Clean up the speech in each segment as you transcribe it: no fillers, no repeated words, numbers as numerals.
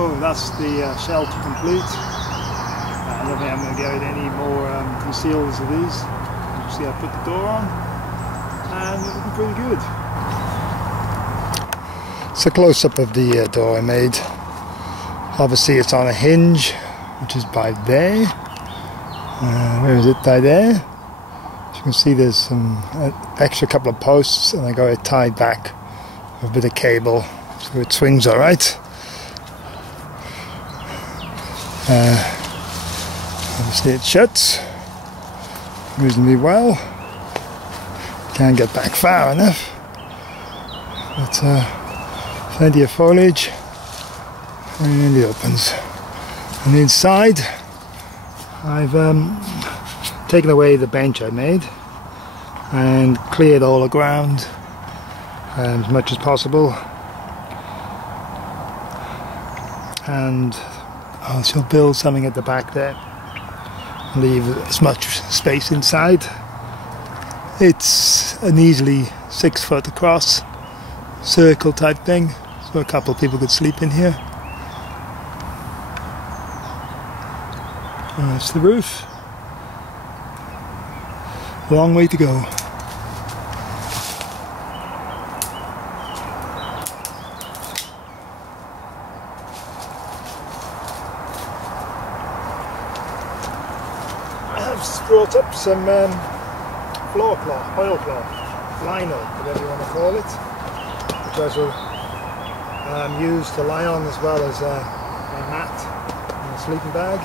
So that's the shelter complete. I don't think I'm going to get any more concealers of these. You see I put the door on and it's looking pretty good. It's a close-up of the door I made. Obviously it's on a hinge, which is by there. Where is it? By there. As you can see there's some extra couple of posts and I got it tied back with a bit of cable so it swings alright. Obviously it shuts reasonably well. Can't get back far enough, but plenty of foliage, and it opens. And inside I've taken away the bench I made and cleared all the ground as much as possible, and I shall build something at the back there, leave as much space inside. It's an easily 6 foot across circle type thing, so a couple of people could sleep in here. And that's the roof. Long way to go. I've brought up some floor cloth, oilcloth, lino, whatever you want to call it, which I shall use to lie on as well as my mat and a sleeping bag.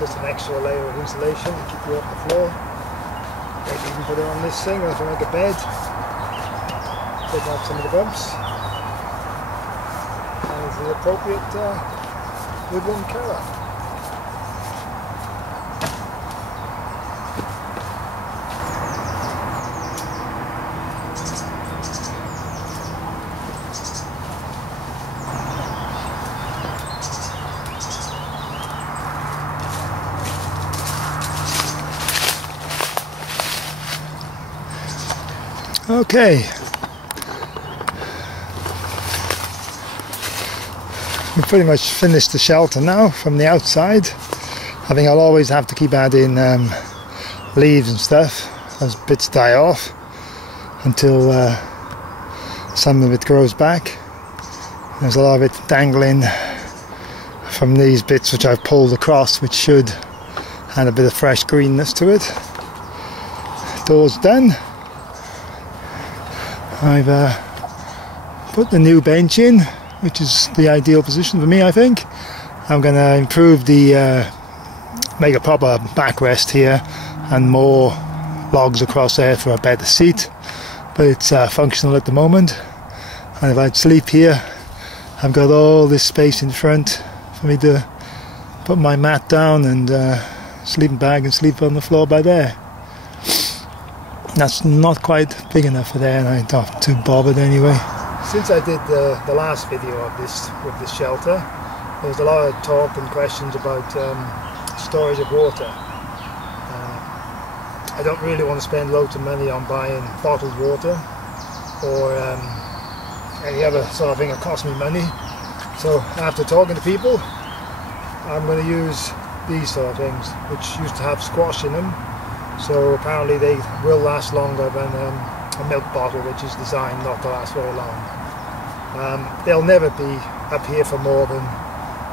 Just an extra layer of insulation to keep you off the floor. Maybe even put it on this thing if I make a bed. Take out some of the bumps. And it's the appropriate woodland colour. Okay, we've pretty much finished the shelter now from the outside. I think I'll always have to keep adding leaves and stuff as bits die off until some of it grows back. There's a lot of it dangling from these bits which I've pulled across, which should add a bit of fresh greenness to it. Door's done. I've put the new bench in, which is the ideal position for me, I think. I'm going to improve the, make a proper backrest here and more logs across there for a better seat. But it's functional at the moment. And if I'd sleep here, I've got all this space in front for me to put my mat down and sleeping bag and sleep on the floor by there. That's not quite big enough for there, and I'm not too bothered anyway. Since I did the last video of this with this shelter, there was a lot of talk and questions about storage of water. I don't really want to spend loads of money on buying bottled water or any other sort of thing that costs me money. So after talking to people, I'm going to use these sort of things, which used to have squash in them. So apparently they will last longer than a milk bottle, which is designed not to last very long. They'll never be up here for more than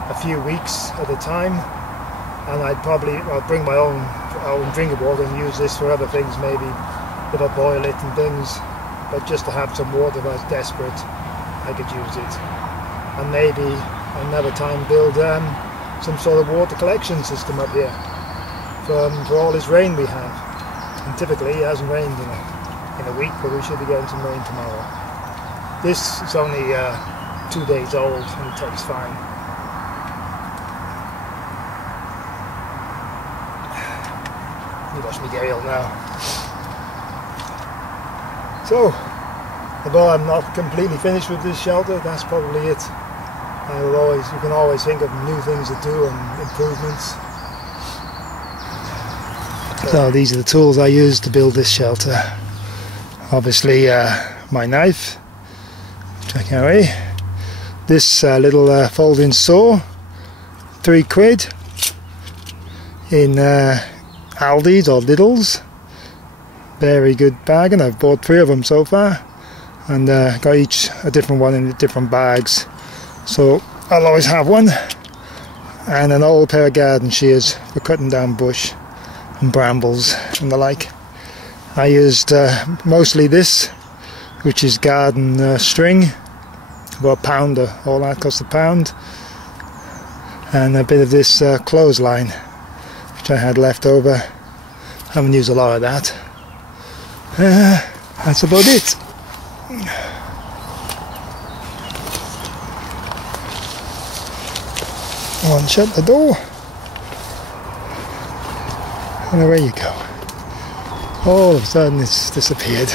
a few weeks at a time, and I'll bring my own drinking water and use this for other things, maybe if I boil it and things. But just to have some water if I was desperate, I could use it. And maybe another time build some sort of water collection system up here. For all this rain we have, and typically it hasn't rained in a week, but we should be getting some rain tomorrow. This is only 2 days old and it takes fine. You watch me get ill now. So, although I'm not completely finished with this shelter, that's probably it. You can always think of new things to do and improvements. So these are the tools I used to build this shelter. Obviously my knife, which I carry. this little folding saw, £3 in Aldi's or Lidl's. Very good bargain. I've bought 3 of them so far, and got each a different one in different bags, so I'll always have one. And an old pair of garden shears for cutting down bush and brambles and the like. I used mostly this, which is garden string, about £1, all that costs £1, and a bit of this clothesline which I had left over. Haven't used a lot of that. That's about it. One, shut the door, and away you go. All of a sudden it's disappeared.